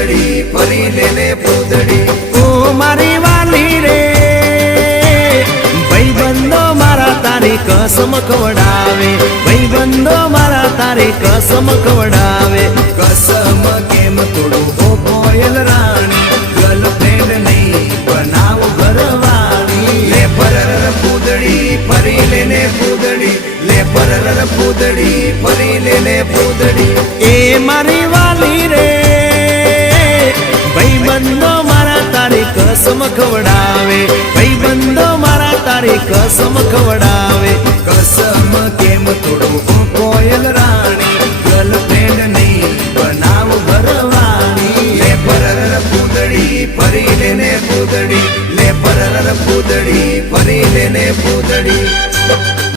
પૂદડી ફરી લેને પૂદડી ઓ મારી વાલી રે ભાઈબંધો મારા તારી કસમ ખવડાવે ભાઈબંધો મારા તારી કસમ ખવડાવે કસમ કેમ તોડું હો કોયલ રાણી ગર્લફ્રેન્ડ નહીં બનાવ ઘરવાળી લે પરર પૂદડી ફરી લેને પૂદડી લે પરર પૂદડી ફરી લેને પૂદડી એ મારી વાલી રે ભાઈબંધો મારા તારી કસમ ખવડાવે ભાઈબંધો મારા તારી કસમ ખવડાવે